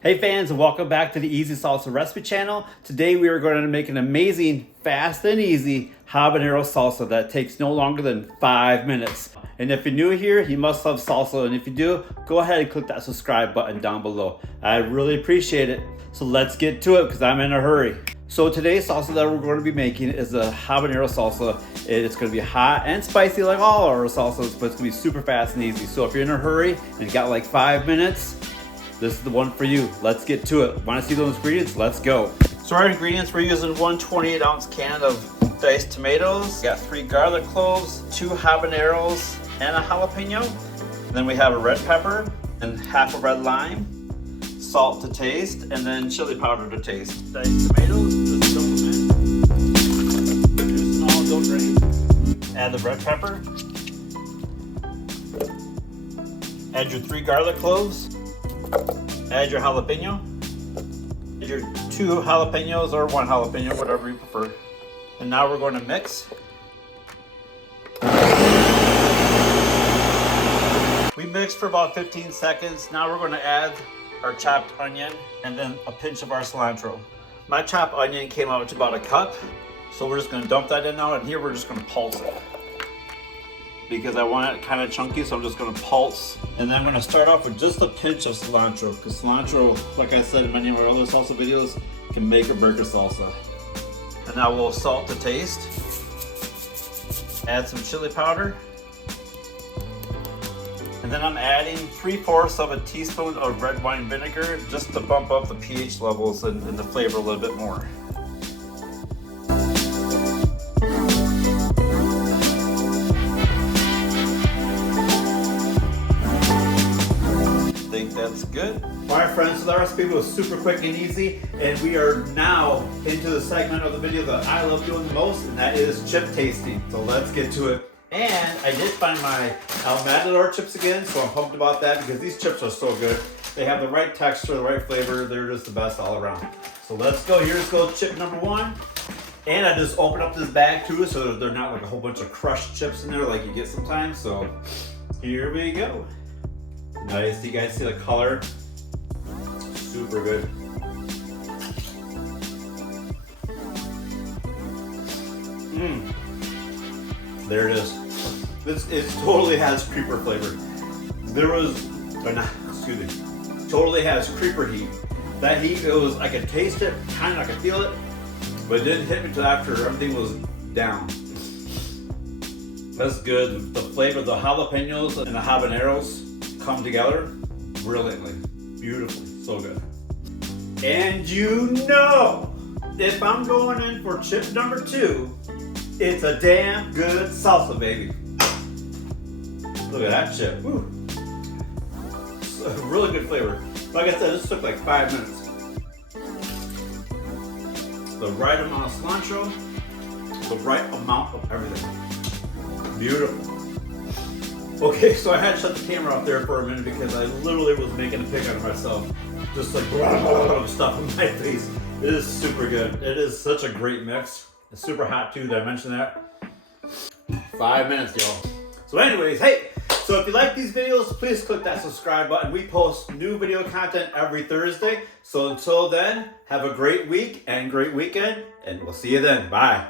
Hey fans, and welcome back to the Easy Salsa Recipe channel. Today we are going to make an amazing, fast and easy habanero salsa that takes no longer than 5 minutes. And if you're new here, you must love salsa, and if you do, go ahead and click that subscribe button down below. I really appreciate it. So let's get to it because I'm in a hurry. So today's salsa that we're going to be making is a habanero salsa. It's going to be hot and spicy like all our salsas, but it's going to be super fast and easy. So if you're in a hurry and you got like 5 minutes, this is the one for you. Let's get to it. Want to see those ingredients? Let's go. So our ingredients, we're using one 28-ounce can of diced tomatoes. We got 3 garlic cloves, 2 habaneros, and a jalapeno. And then we have a red pepper and half a red lime, salt to taste, and then chili powder to taste. Diced tomatoes, just dump them in. Juice and all, don't drain. Add the red pepper. Add your 3 garlic cloves. Add your jalapeno. Add your 2 jalapenos or 1 jalapeno, whatever you prefer. And now we're going to mix. We mixed for about 15 seconds. Now we're going to add our chopped onion and then a pinch of our cilantro. My chopped onion came out to about a cup. So we're just going to dump that in now, and here we're just going to pulse it. Because I want it kind of chunky, so I'm just going to pulse. And then I'm going to start off with just a pinch of cilantro, because cilantro, like I said in many of our other salsa videos, can make or break a salsa. And now we'll salt to taste. Add some chili powder. And then I'm adding 3/4 of a teaspoon of red wine vinegar, just to bump up the pH levels and the flavor a little bit more. That's good. All right, friends, so the recipe was super quick and easy, and we are now into the segment of the video that I love doing the most, and that is chip tasting. So let's get to it. And I did find my Habanero chips again, so I'm pumped about that because these chips are so good. They have the right texture, the right flavor. They're just the best all around. So let's go. Here's go chip number 1. And I just opened up this bag too, so they're not like a whole bunch of crushed chips in there like you get sometimes. So here we go. Nice, you guys see the color? Super good. There it is. It totally has creeper flavor. Totally has creeper heat. That heat, I could taste it, I could feel it, but it didn't hit me until after everything was down. That's good. The flavor, the jalapenos and the habaneros come together brilliantly, beautifully, so good. And you know, if I'm going in for chip number 2, it's a damn good salsa, baby. Look at that chip. Woo. Really good flavor. Like I said, this took like 5 minutes. The right amount of cilantro, the right amount of everything. Beautiful. Okay, so I had to shut the camera off there for a minute because I literally was making a pig out of myself. Just like stuff in my face. It is super good. It is such a great mix. It's super hot too, did I mention that? 5 minutes, y'all. So anyways, hey, so if you like these videos, please click that subscribe button. We post new video content every Thursday. So until then, have a great week and great weekend, and we'll see you then. Bye.